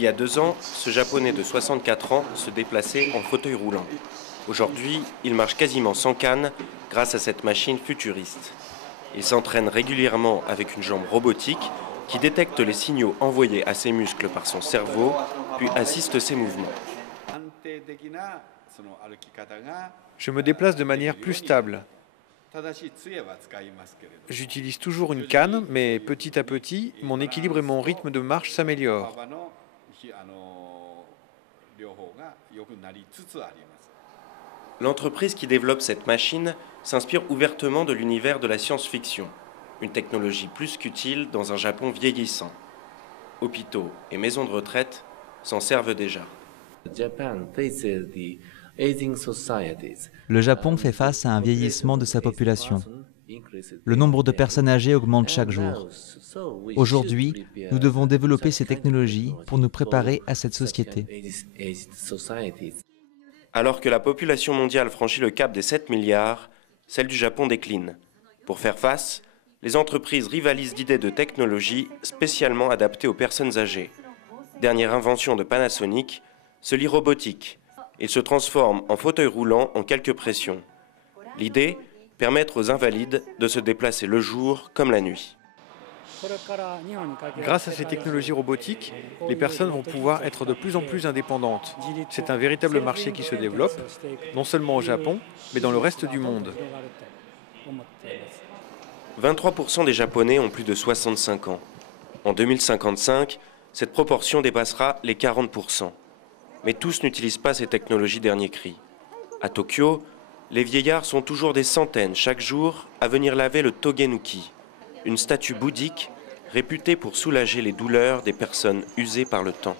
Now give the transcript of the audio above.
Il y a 2 ans, ce Japonais de 64 ans se déplaçait en fauteuil roulant. Aujourd'hui, il marche quasiment sans canne grâce à cette machine futuriste. Il s'entraîne régulièrement avec une jambe robotique qui détecte les signaux envoyés à ses muscles par son cerveau, puis assiste ses mouvements. Je me déplace de manière plus stable. J'utilise toujours une canne, mais petit à petit, mon équilibre et mon rythme de marche s'améliorent. L'entreprise qui développe cette machine s'inspire ouvertement de l'univers de la science-fiction, une technologie plus qu'utile dans un Japon vieillissant. Hôpitaux et maisons de retraite s'en servent déjà. Le Japon fait face à un vieillissement de sa population. Le nombre de personnes âgées augmente chaque jour. Aujourd'hui, nous devons développer ces technologies pour nous préparer à cette société. Alors que la population mondiale franchit le cap des 7 milliards, celle du Japon décline. Pour faire face, les entreprises rivalisent d'idées de technologies spécialement adaptées aux personnes âgées. Dernière invention de Panasonic, ce lit robotique. Il se transforme en fauteuil roulant en quelques pressions. L'idée, permettre aux invalides de se déplacer le jour comme la nuit. Grâce à ces technologies robotiques, les personnes vont pouvoir être de plus en plus indépendantes. C'est un véritable marché qui se développe, non seulement au Japon, mais dans le reste du monde. 23% des Japonais ont plus de 65 ans. En 2055, cette proportion dépassera les 40%. Mais tous n'utilisent pas ces technologies dernier cri. À Tokyo, les vieillards sont toujours des centaines chaque jour à venir laver le Togenuki, une statue bouddhique réputée pour soulager les douleurs des personnes usées par le temps.